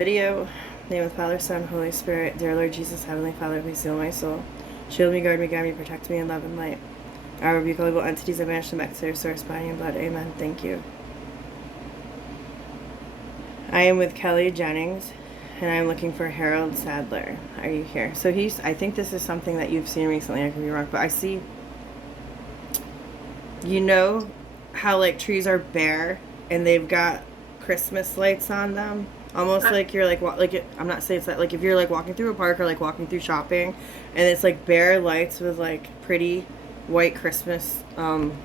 Video. Name of the Father, Son, Holy Spirit. Dear Lord Jesus, Heavenly Father, please heal my soul. Shield me, guard me, protect me in love and light. I rebuke all evil entities. I banish them back to their source, body and blood. Amen. Thank you. I am with Kelly Jennings, and I'm looking for Harold Sadler. Are you here? So I think this is something that you've seen recently. I could be wrong, but I see, you know how like trees are bare and they've got Christmas lights on them? Almost like you're I'm not saying it's that, like if you're like walking through a park or like walking through shopping and it's like bare lights with like pretty white Christmas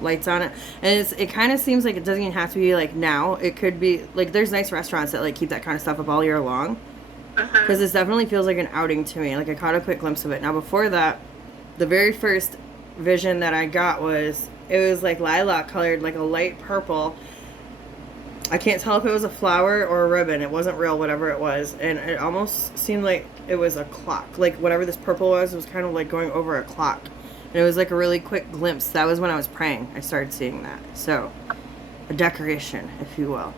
lights on it, and it kind of seems like it doesn't even have to be like now. It could be like there's nice restaurants that like keep that kind of stuff up all year long, because this definitely feels like an outing to me. Like I caught a quick glimpse of it. Now before that, the very first vision that I got was it was like lilac colored, like a light purple. I can't tell if it was a flower or a ribbon. It wasn't real, whatever it was. And it almost seemed like it was a clock. Like whatever this purple was, it was kind of like going over a clock. And it was like a really quick glimpse. That was when I was praying. I started seeing that. So, a decoration, if you will.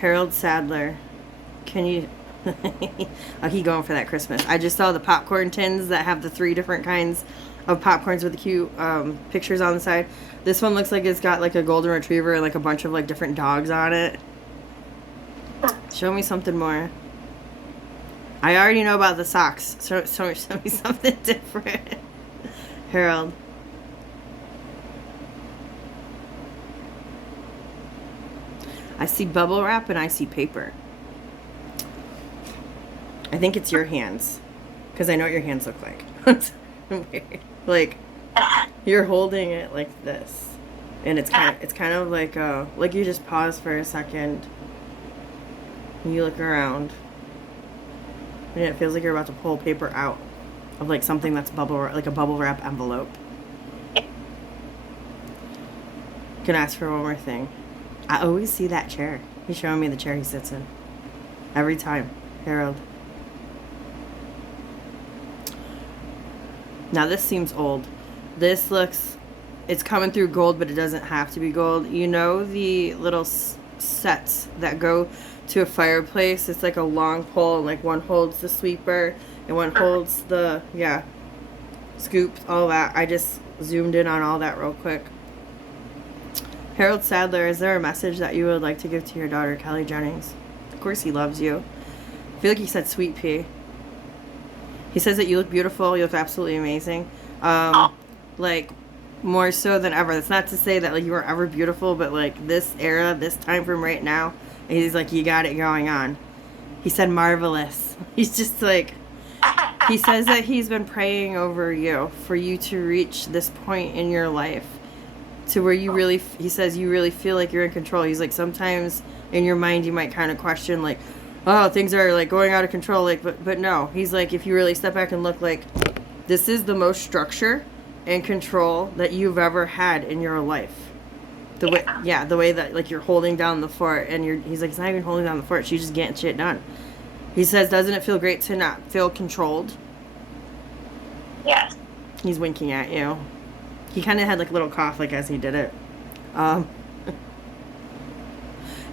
Harold Sadler. Can you... I'll keep going for that Christmas. I just saw the popcorn tins that have the 3 different kinds of popcorns with the cute pictures on the side. This one looks like it's got like a golden retriever and like a bunch of like different dogs on it. Show me something more. I already know about the socks. Show me something different. Harold. I see bubble wrap and I see paper. I think it's your hands, because I know what your hands look like. Like you're holding it like this, and it's kind of like you just pause for a second and you look around, and it feels like you're about to pull paper out of like something that's like a bubble wrap envelope. Can ask for one more thing. I always see that chair. He's showing me the chair he sits in every time. Harold. Now this seems old. This looks, it's coming through gold, but it doesn't have to be gold. You know the little sets that go to a fireplace? It's like a long pole, and like one holds the sweeper and one holds the, scoop, all that. I just zoomed in on all that real quick. Harold Sadler, is there a message that you would like to give to your daughter, Kelly Jennings? Of course he loves you. I feel like he said sweet pea. He says that you look beautiful. You look absolutely amazing. Like, more so than ever. That's not to say that, like, you weren't ever beautiful, but, like, this era, this time from right now, he's like, you got it going on. He said marvelous. He's just, like, he says that he's been praying over you for you to reach this point in your life to where you really, he says, you really feel like you're in control. He's like, sometimes in your mind you might kind of question, like, oh, things are like going out of control, like, but no. He's like, if you really step back and look, like, this is the most structure and control that you've ever had in your life. The way that like you're holding down the fort, and he's like, it's not even holding down the fort, she's just getting shit done. He says, doesn't it feel great to not feel controlled? Yes. He's winking at you. He kind of had like a little cough, like, as he did it.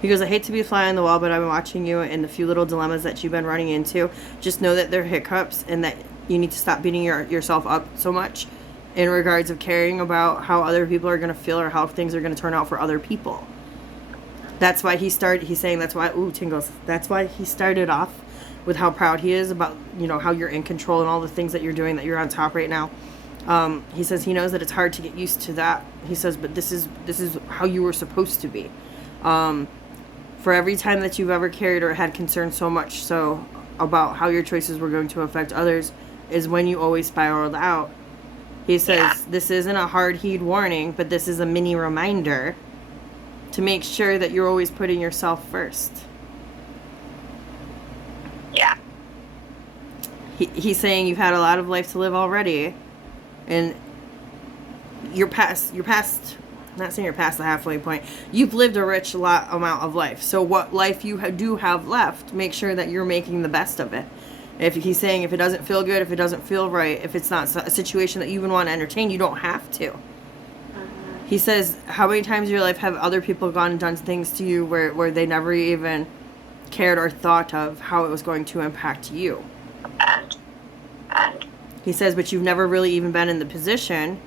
He goes, I hate to be a fly on the wall, but I've been watching you and the few little dilemmas that you've been running into. Just know that they're hiccups, and that you need to stop beating yourself up so much in regards of caring about how other people are going to feel or how things are going to turn out for other people. That's why he's saying that's why, tingles. That's why he started off with how proud he is about, how you're in control and all the things that you're doing, that you're on top right now. He says he knows that it's hard to get used to that. He says, but this is how you were supposed to be. For every time that you've ever cared or had concern so much so about how your choices were going to affect others is when you always spiraled out. He says, This isn't a hard heed warning, but this is a mini reminder to make sure that you're always putting yourself first. Yeah. He's saying you've had a lot of life to live already, and you're past, not saying you're past the halfway point. You've lived a rich amount of life. So what life you do have left, make sure that you're making the best of it. If he's saying if it doesn't feel good, if it doesn't feel right, if it's not a situation that you even want to entertain, you don't have to. He says, how many times in your life have other people gone and done things to you where they never even cared or thought of how it was going to impact you. And He says, but you've never really even been in the position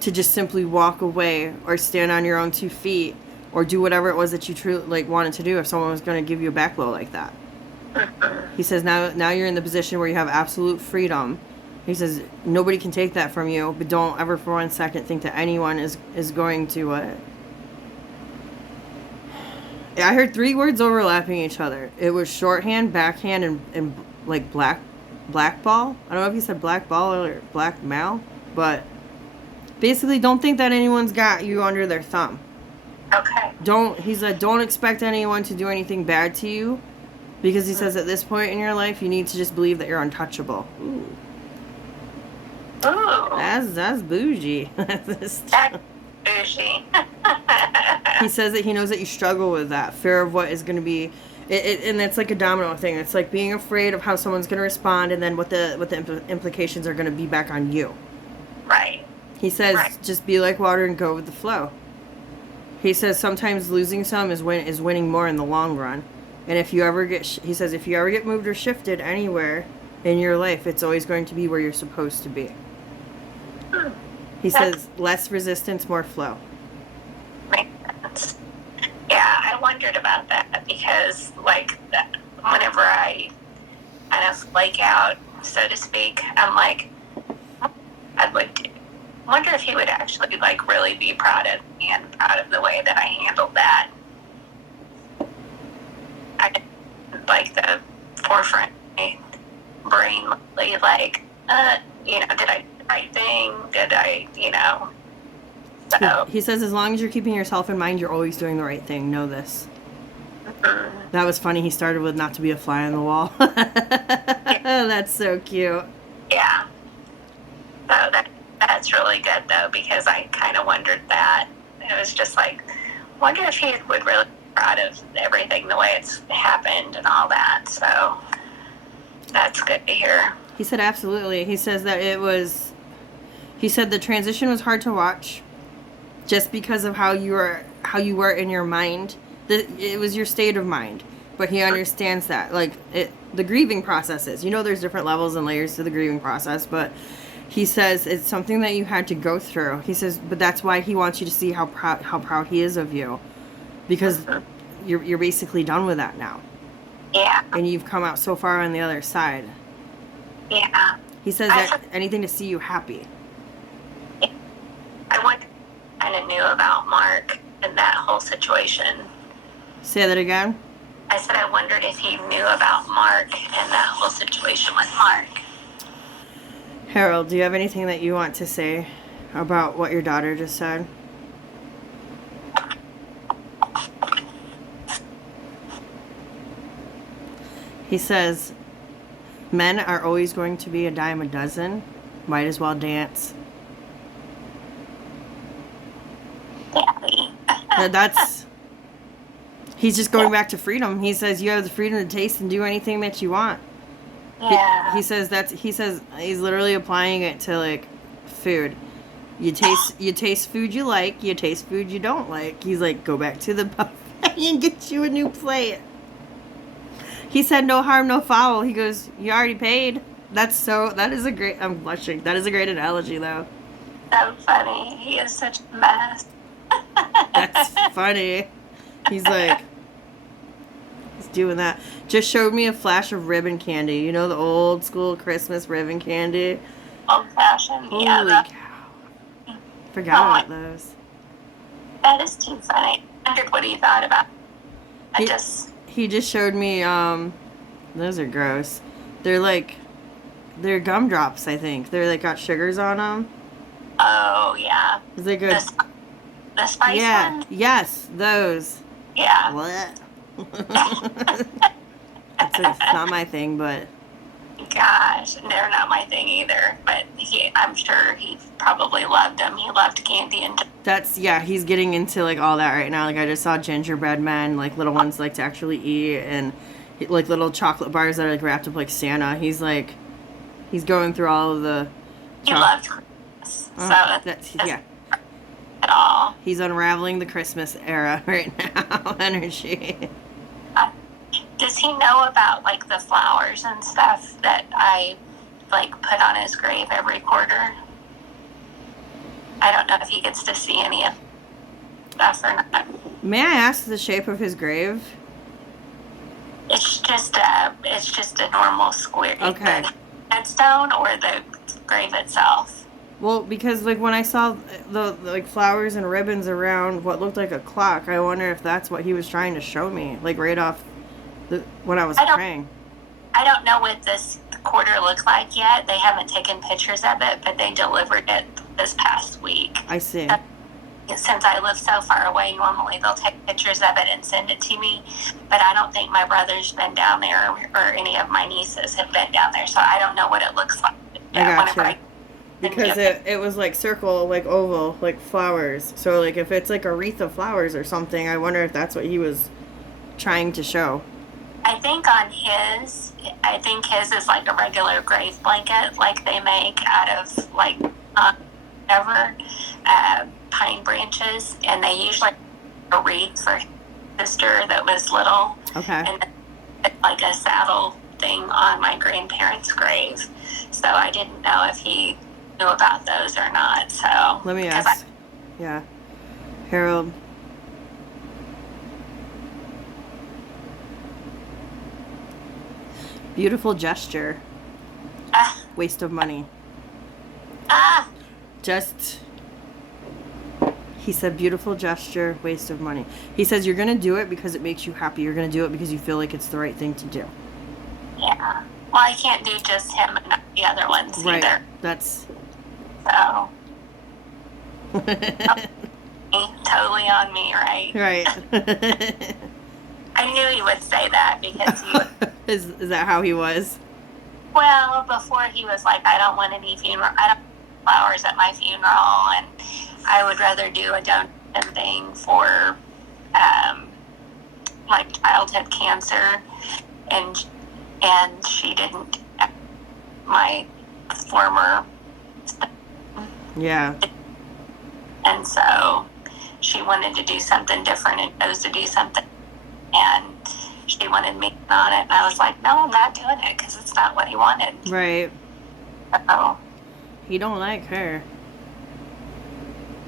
to just simply walk away or stand on your own 2 feet or do whatever it was that you truly like wanted to do if someone was going to give you a back blow like that. He says now you're in the position where you have absolute freedom. He says nobody can take that from you, but don't ever for 1 second think that anyone is going to I heard 3 words overlapping each other. It was shorthand, backhand, and like black ball. I don't know if he said black ball or black mal, but basically don't think that anyone's got you under their thumb. okay. He said don't expect anyone to do anything bad to you, because he says at this point in your life you need to just believe that you're untouchable. Ooh. Ooh. That's bougie. That's bougie. He says that he knows that you struggle with that fear of what is going to be, and it's like a domino thing. It's like being afraid of how someone's going to respond, and then what the implications are going to be back on you. Right. He says Right. just be like water and go with the flow. He says sometimes losing some is winning more in the long run, and if you ever get if you ever get moved or shifted anywhere in your life, it's always going to be where you're supposed to be. He says less resistance, more flow. Makes sense. Yeah, I wondered about that because, like, whenever I kind of flake out, so to speak, I'm like, I would wonder if he would actually, like, really be proud of me and proud of the way that I handled that. I like the forefront of my brain, like, did I do the right thing? Did I, so. He says as long as you're keeping yourself in mind, you're always doing the right thing. Know this. That was funny. He started with not to be a fly on the wall. That's so cute. Yeah. So that's really good, though, because I kind of wondered that. It was just like, wonder if he would really be proud of everything, the way it's happened and all that. So that's good to hear. He said absolutely. He says that he said the transition was hard to watch just because of how you were in your mind. It was your state of mind. But he understands that. Like, the grieving processes. There's different levels and layers to the grieving process, but he says it's something that you had to go through. He says, but that's why he wants you to see how proud he is of you. Because you're basically done with that now. Yeah. And you've come out so far on the other side. Yeah. He says that anything to see you happy. I kind of knew about Mark and that whole situation. Say that again? I said I wondered if he knew about Mark and that whole situation with Mark. Harold, do you have anything that you want to say about what your daughter just said? He says, men are always going to be a dime a dozen. Might as well dance. Daddy. He's just going back to freedom. He says you have the freedom to taste and do anything that you want. Yeah. He says he's literally applying it to like food. You taste food you like, you taste food you don't like. He's like, go back to the buffet and get you a new plate. He said no harm, no foul. He goes, you already paid. I'm blushing. That is a great analogy though. So funny. He is such a mess. That's funny. He's like, he's doing that. Just showed me a flash of ribbon candy. The old school Christmas ribbon candy? Old fashioned. Holy Yeah. cow. Forgot about those. That is too funny. I wondered what he thought about it. He just showed me, those are gross. They're gumdrops, I think. They're got sugars on them. Oh, yeah. Is they good? The spice Yeah. one? Yes, those. Yeah. What? It's not my thing, but Gosh, they're not my thing either. But I'm sure he probably loved them. He loved candy and he's getting into all that right now. I just saw gingerbread men, little ones to actually eat, and little chocolate bars that are wrapped up like Santa. He's going through all of the. he loved Christmas. Yeah. At all. He's unraveling the Christmas era right now. Energy. Does he know about like the flowers and stuff that I like put on his grave every quarter? I don't know if he gets to see any of stuff or not. May I ask the shape of his grave? It's just a normal square. Okay. The headstone or the grave itself. Well, because like when I saw the like flowers and ribbons around what looked like a clock, I wonder if that's what he was trying to show me, like right off when I was praying. I don't know what this quarter looks like yet. They haven't taken pictures of it, but they delivered it this past week. I see. Since I live so far away, normally they'll take pictures of it and send it to me, but I don't think my brother's been down there or any of my nieces have been down there, so I don't know what it looks like. I gotcha. Because it was like circle, like oval, like flowers. So like if it's like a wreath of flowers or something, I wonder if that's what he was trying to show. I think his is like a regular grave blanket, like they make out of like whatever pine branches, and they usually a wreath for his sister that was little. Okay. And like a saddle thing on my grandparents' grave. So I didn't know if he knew about those or not. So let me ask. Yeah, Harold. Beautiful gesture. Waste of money. He said beautiful gesture, waste of money. He says you're going to do it because it makes you happy. You're going to do it because you feel like it's the right thing to do. Yeah. Well, I can't do just him and not the other ones either. That's... So... totally on me, right? Right. I knew he would say that because he would... Is that how he was? Well, before he was like, I don't want any funeral. I don't want flowers at my funeral, and I would rather do a donation thing for, like childhood cancer, and she didn't. My former. Yeah. And so she wanted to do something different and chose to do something, and she wanted me on it, and I was like, no, I'm not doing it because it's not what he wanted. Right. So he don't like her.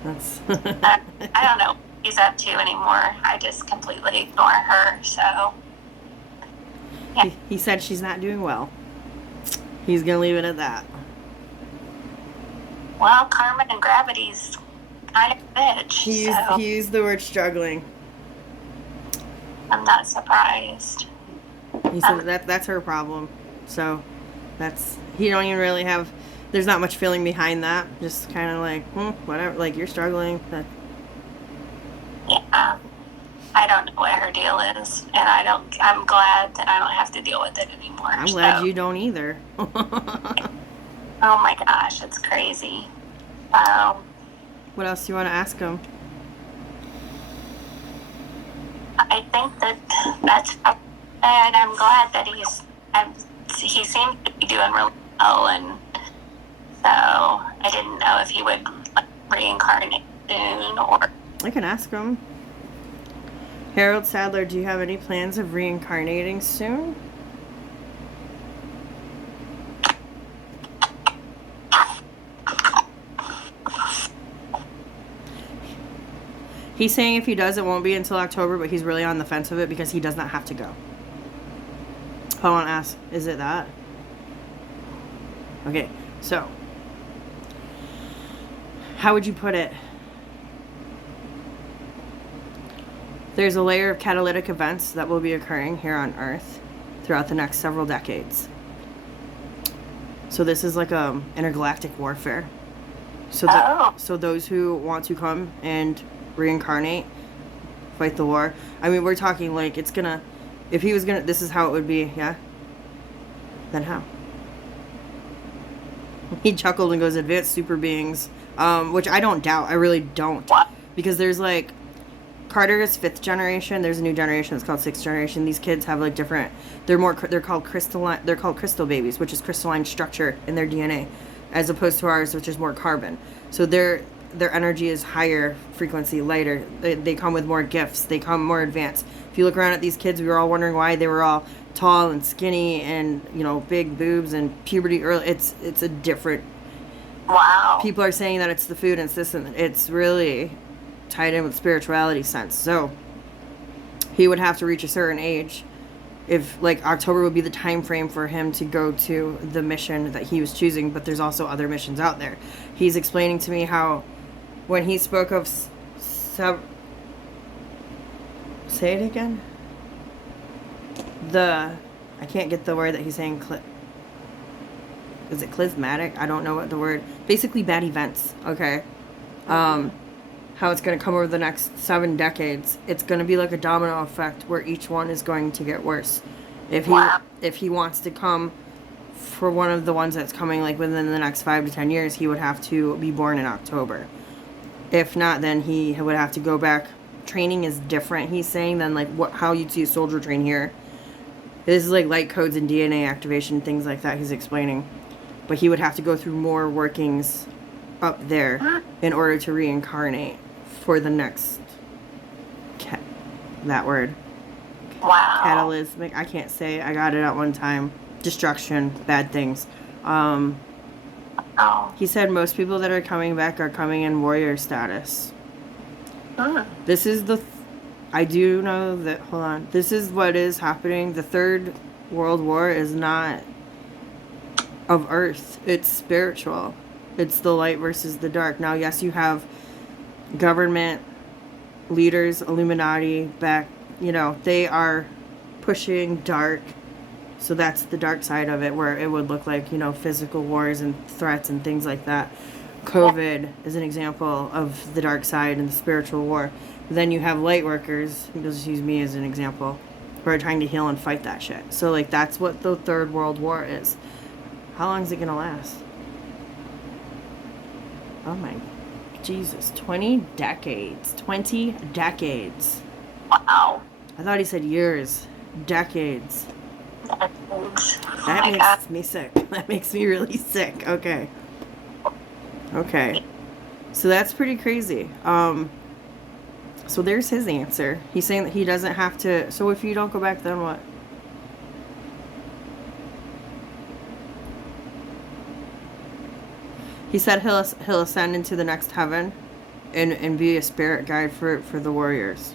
That's. I don't know what he's up to anymore. I just completely ignore her. So yeah. He said she's not doing well. He's gonna leave it at that. Well, karma and gravity's kind of a bitch. He used the word struggling. I'm not surprised. He said that's her problem. So he don't even really have. There's not much feeling behind that. Just kind of like whatever. Like you're struggling. Yeah. I don't know what her deal is, and I'm glad that I don't have to deal with it anymore. I'm glad you don't either. Oh my gosh, it's crazy. What else do you want to ask him? I think that's and I'm glad that he seems to be doing really well, and so I didn't know if he would reincarnate soon or. I can ask him. Harold Sadler, do you have any plans of reincarnating soon? He's saying if he does, it won't be until October, but he's really on the fence of it because he does not have to go. I want to ask, is it that? Okay, so how would you put it? There's a layer of catalytic events that will be occurring here on Earth throughout the next several decades. So this is like intergalactic warfare. So those who want to come and reincarnate, fight the war. I mean, we're talking like it's gonna. If he was gonna, this is how it would be. Yeah. Then how? He chuckled and goes, "Advanced super beings," which I don't doubt. I really don't, because there's like. Carter is 5th generation. There's a new generation that's called 6th generation. These kids have like different. They're called crystalline. They're called crystal babies, which is crystalline structure in their DNA, as opposed to ours, which is more carbon. So their energy is higher frequency, lighter. They come with more gifts. They come more advanced. If you look around at these kids, we were all wondering why they were all tall and skinny and, you know, big boobs and puberty early. It's a different. Wow. People are saying that it's the food and it's this, and it's really tied in with spirituality sense. So he would have to reach a certain age. If like October would be the time frame for him to go to the mission that he was choosing, but there's also other missions out there. He's explaining to me how when he spoke of say it again. I can't get the word that he's saying. Is it clismatic? I don't know what the word. Basically, bad events. Okay. How it's going to come over the next 7 decades. It's going to be like a domino effect where each one is going to get worse. If he wants to come for one of the ones that's coming like within the next 5 to 10 years, he would have to be born in October. If not, then he would have to go back. Training is different, he's saying, than like how you'd see a soldier train here. This is like light codes and DNA activation, things like that he's explaining. But he would have to go through more workings up there in order to reincarnate for the next that word. Wow. Catalysmic. I can't say. I got it at one time. Destruction. Bad things. He said most people that are coming back are coming in warrior status. This is I do know that, hold on. This is what is happening. The Third World War is not of Earth. It's spiritual. It's the light versus the dark. Now, yes, you have government leaders, Illuminati back, you know, they are pushing dark. So that's the dark side of it, where it would look like, you know, physical wars and threats and things like that. COVID is an example of the dark side and the spiritual war. Then you have light workers, just use me as an example, who are trying to heal and fight that shit. So, like, that's what the Third World War is. How long is it gonna last? Oh my Jesus, 20 decades. 20 decades. Wow. I thought he said years. Decades. That makes me sick. That makes me really sick. Okay. Okay. So that's pretty crazy. So there's his answer. He's saying that he doesn't have to. So if you don't go back, then what? He said he'll ascend into the next heaven and be a spirit guide for the warriors.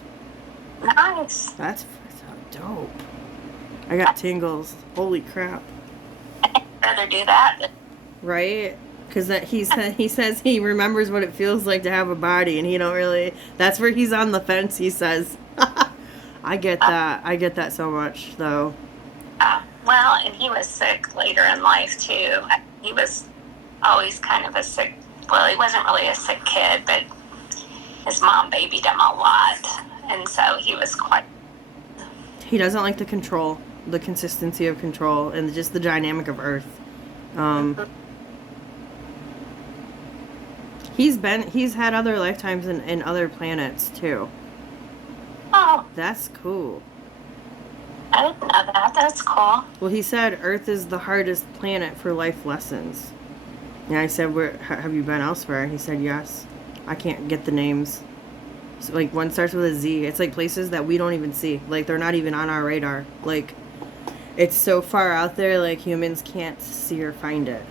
Nice. That's so dope. I got tingles. Holy crap. I'd rather do that. Right? Because he says he remembers what it feels like to have a body, and he don't really. That's where he's on the fence. He says, "I get that. I get that so much, though." Well, and he was sick later in life too. He was always kind of a sick. Well, he wasn't really a sick kid, but his mom babied him a lot, and so he was quite. He doesn't like the control, the consistency of control, and just the dynamic of Earth. He's had other lifetimes in other planets too. Oh, That's cool. I didn't know that. That's cool. Well, he said Earth is the hardest planet for life lessons. And I said, have you been elsewhere? He said, yes. I can't get the names. So, like, one starts with a Z. It's like places that we don't even see. Like, they're not even on our radar. Like, it's so far out there, like, humans can't see or find it.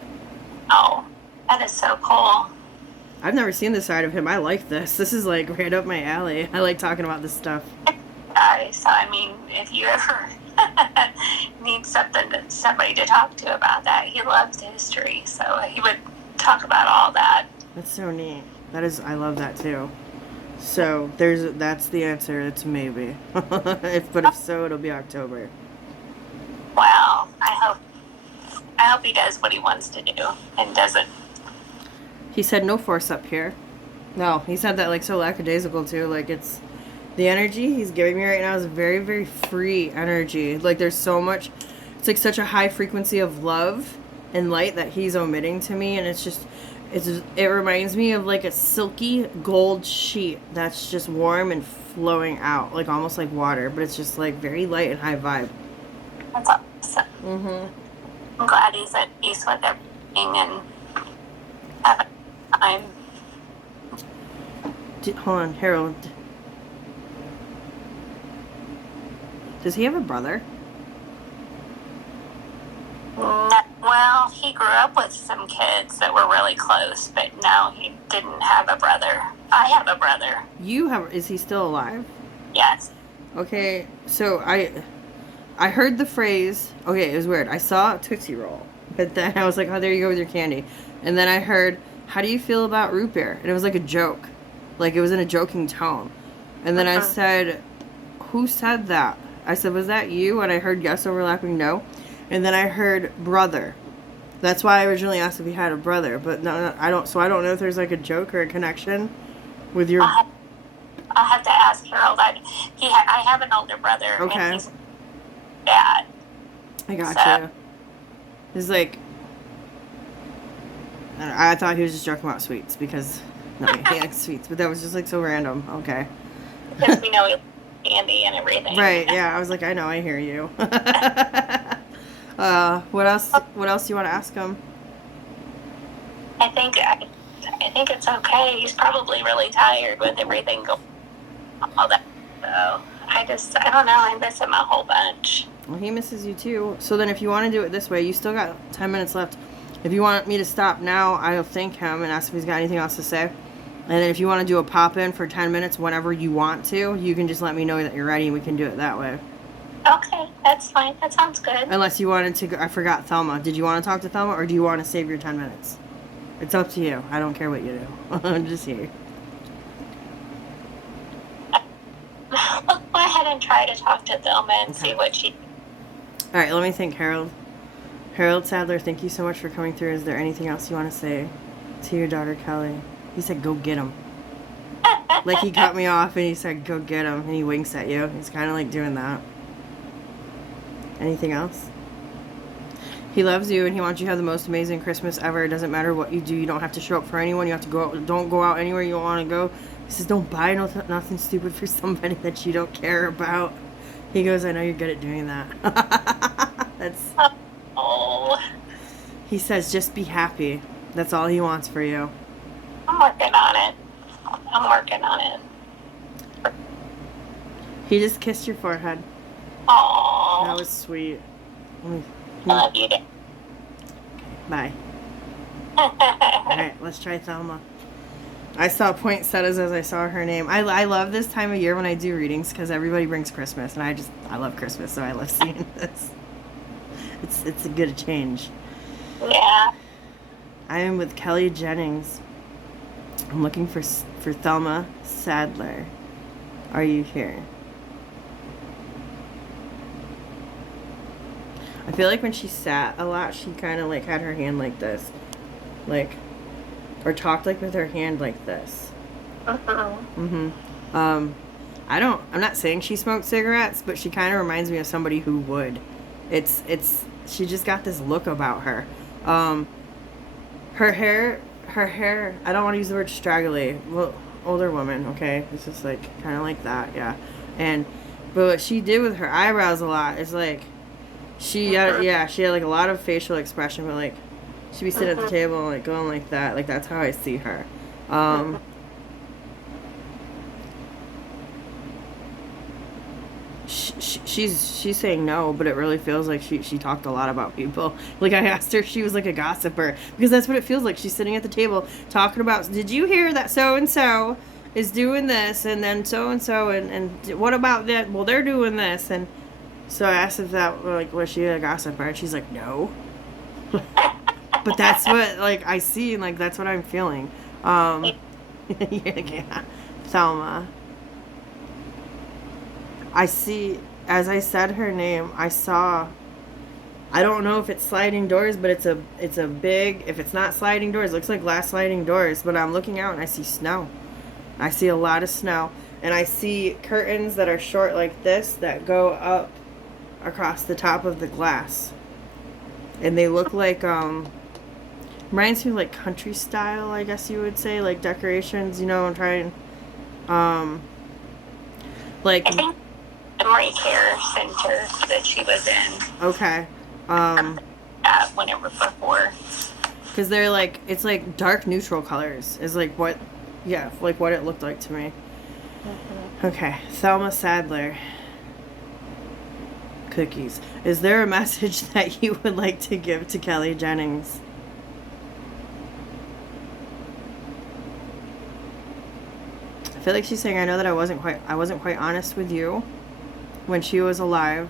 Oh, that is so cool. I've never seen this side of him. I like this. This is, like, right up my alley. I like talking about this stuff. So, I mean, if you ever need somebody to talk to about that, he loves history, so he would talk about all that. That's so neat. I love that too. So that's the answer. It's maybe. If so, it'll be October. Well, I hope he does what he wants to do and doesn't. He said no force up here. No, he said that like so lackadaisical too. Like it's the energy he's giving me right now is very, very free energy. Like there's so much. It's like such a high frequency of love and light that he's omitting to me, and it reminds me of like a silky gold sheet that's just warm and flowing out, like almost like water, but it's just like very light and high vibe. That's awesome. I'm glad he's at peace with everything and having time. Hold on, Harold. Does he have a brother? he grew up with some kids that were really close, but no, he didn't have a brother. I have a brother. Is he still alive? Yes. Okay, so I heard the phrase, okay, it was weird. I saw a Tootsie Roll, but then I was like, oh, there you go with your candy. And then I heard, how do you feel about root beer? And it was like a joke. Like, it was in a joking tone. And then I said, who said that? I said, was that you? And I heard yes overlapping no. And then I heard brother. That's why I originally asked if he had a brother. But no, I don't. So I don't know if there's like a joke or a connection with your... I'll have to ask Harold. I have an older brother. Okay. And he's dad. I got you. He's like... I thought he was just joking about sweets because... No, he likes sweets. But that was just like so random. Okay. Because we know he likes candy and everything. Right, yeah. I was like, I know, I hear you. What else do you want to ask him? I think it's okay. He's probably really tired with everything going on, all that. So I don't know. I miss him a whole bunch. Well, he misses you too. So then if you want to do it this way, you still got 10 minutes left. If you want me to stop now, I'll thank him and ask if he's got anything else to say. And then if you want to do a pop-in for 10 minutes whenever you want to, you can just let me know that you're ready and we can do it that way. Okay, that's fine. That sounds good. Unless you wanted to go, I forgot Thelma. Did you want to talk to Thelma or do you want to save your 10 minutes? It's up to you. I don't care what you do. I'm just here. Let's go ahead and try to talk to Thelma and see what she... All right, let me think, Harold. Harold Sadler, thank you so much for coming through. Is there anything else you want to say to your daughter, Kelly? He said, go get him. Like, he cut me off and he said, go get him. And he winks at you. He's kind of like doing that. Anything else? He loves you and he wants you to have the most amazing Christmas ever. It doesn't matter what you do. You don't have to show up for anyone. You have to go out. Don't go out anywhere you don't want to go. He says, don't buy nothing stupid for somebody that you don't care about. He goes, I know you're good at doing that. That's... Oh. He says, just be happy. That's all he wants for you. I'm working on it. He just kissed your forehead. Aww. That was sweet. I love you. Bye. Alright, let's try Thelma. I saw poinsettias as I saw her name. I love this time of year when I do readings because everybody brings Christmas and I love Christmas, so I love seeing this. It's a good change. Yeah. I am with Kelly Jennings. I'm looking for Thelma Sadler. Are you here? I feel like when she sat a lot, she kind of like had her hand like this. Like, or talked like with her hand like this. I'm not saying she smoked cigarettes, but she kind of reminds me of somebody who would. She just got this look about her. Her hair, I don't want to use the word straggly. Well, older woman, okay? It's just like, kind of like that, yeah. But what she did with her eyebrows a lot is like, she had like a lot of facial expression, but like, she'd be sitting at the table and like going like that. Like, that's how I see her. She's saying no, but it really feels like she talked a lot about people. Like, I asked her if she was like a gossiper, because that's what it feels like. She's sitting at the table talking about, did you hear that so-and-so is doing this, and then so-and-so, and what about that? Well, they're doing this. And so I asked if that, like, was she a gossiper, and she's like, no. But that's what, like, I see, and like, that's what I'm feeling. Yeah, Thelma. I see, as I said her name, I don't know if it's sliding doors, but it's a big, if it's not sliding doors, it looks like glass sliding doors, but I'm looking out and I see snow. I see a lot of snow, and I see curtains that are short like this that go up across the top of the glass. And they look like, reminds me of like country style, I guess you would say, like decorations, you know, I'm trying, like... I think Memory Care Center that she was in. Okay. Whenever before. Because they're like, it's like dark neutral colors is like what, yeah, like what it looked like to me. Okay, Thelma Sadler. cookies. Is there a message that you would like to give to Kelly Jennings? I feel like she's saying, I know that I wasn't quite honest with you when she was alive.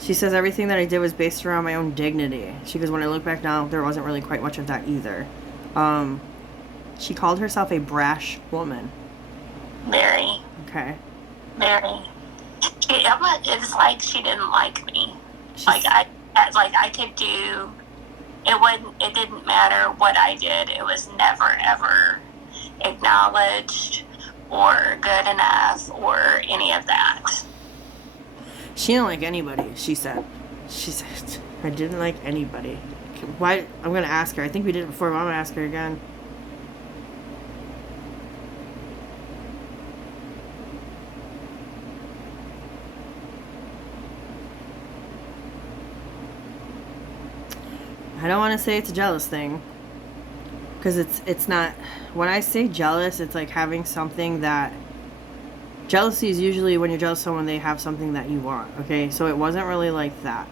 She says everything that I did was based around my own dignity. She goes, when I look back now, there wasn't really quite much of that either. She called herself a brash woman. Very. Okay. Very. It's like she didn't like me. I could do. It didn't matter what I did. It was never ever acknowledged or good enough or any of that. She didn't like anybody, she said. She said, I didn't like anybody. Why? I'm going to ask her. I think we did it before, but I'm going to ask her again. I don't want to say it's a jealous thing. Because it's not. When I say jealous, it's like having something that. Jealousy is usually when you're jealous of someone, they have something that you want. Okay, so it wasn't really like that.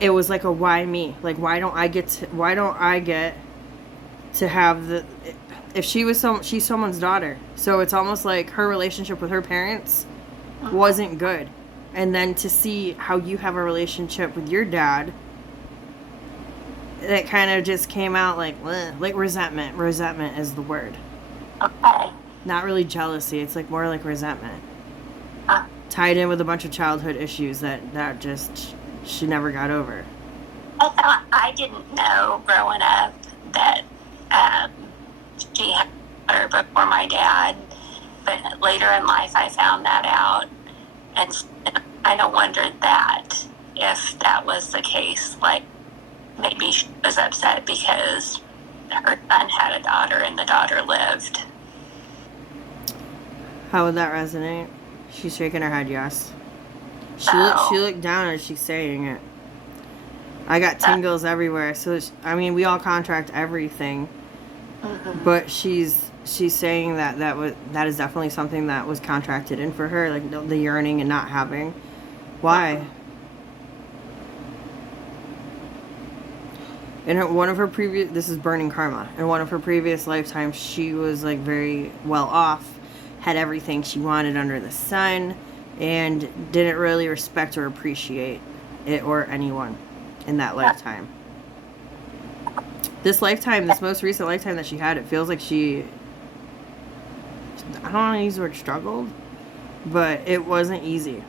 It was like a why me? Like why don't I get to have the? If she's someone's daughter, so it's almost like her relationship with her parents wasn't good, and then to see how you have a relationship with your dad. That kind of just came out like resentment. Resentment is the word. Okay. Not really jealousy. It's like more like resentment. Uh, Tied in with a bunch of childhood issues that just she never got over. I thought I didn't know growing up that she had her before my dad, but later in life I found that out, and I kind of wondered that if that was the case, like maybe she was upset because her son had a daughter and the daughter lived. How would that resonate? She's shaking her head yes. She looked down as she's saying it. I got tingles everywhere. So we all contract everything, but she's saying that is definitely something that was contracted in for her, like the yearning and not having. Why? One of her previous, this is burning karma. In one of her previous lifetimes, she was like very well off, had everything she wanted under the sun, and didn't really respect or appreciate it or anyone in that lifetime. This most recent lifetime that she had, it feels like I don't want to use the word struggled, but it wasn't easy.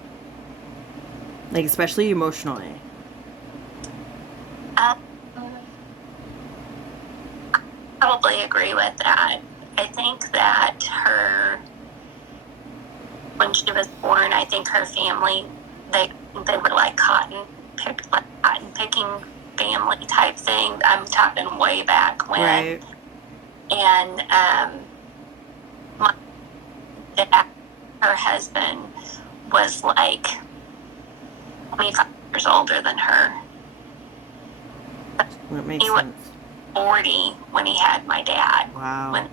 Like, especially emotionally. Probably agree with that. I think that when she was born, I think her family, they were like cotton picking family type thing. I'm talking way back when. Right. And my dad, her husband, was like 25 years older than her. That makes he sense. Was 40 when he had my dad. Wow.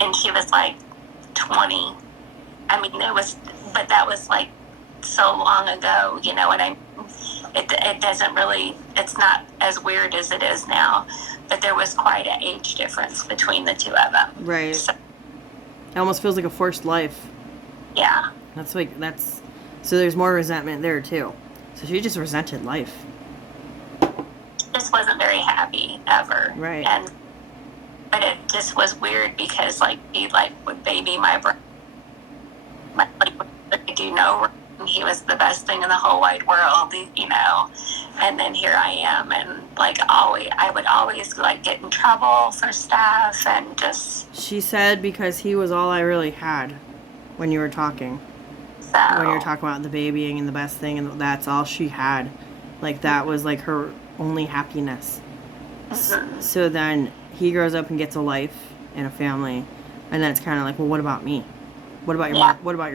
And she was like 20. I mean, but that was like so long ago, you know what I mean? It doesn't really, it's not as weird as it is now, but there was quite an age difference between the two of them. Right. So, it almost feels like a forced life. yeah. So there's more resentment there too. So she just resented life. Just wasn't very happy ever. Right. But it just was weird because like he like would baby my brother. Like I do know he was the best thing in the whole wide world, you know. And then here I am, and like I would always like get in trouble for stuff and just. She said because he was all I really had when you were talking. So. When you were talking about the babying and the best thing, and that's all she had. Like that was like her only happiness. Mm-hmm. So then he grows up and gets a life and a family, and then it's kind of like, well, what about me? What about your mom? What about your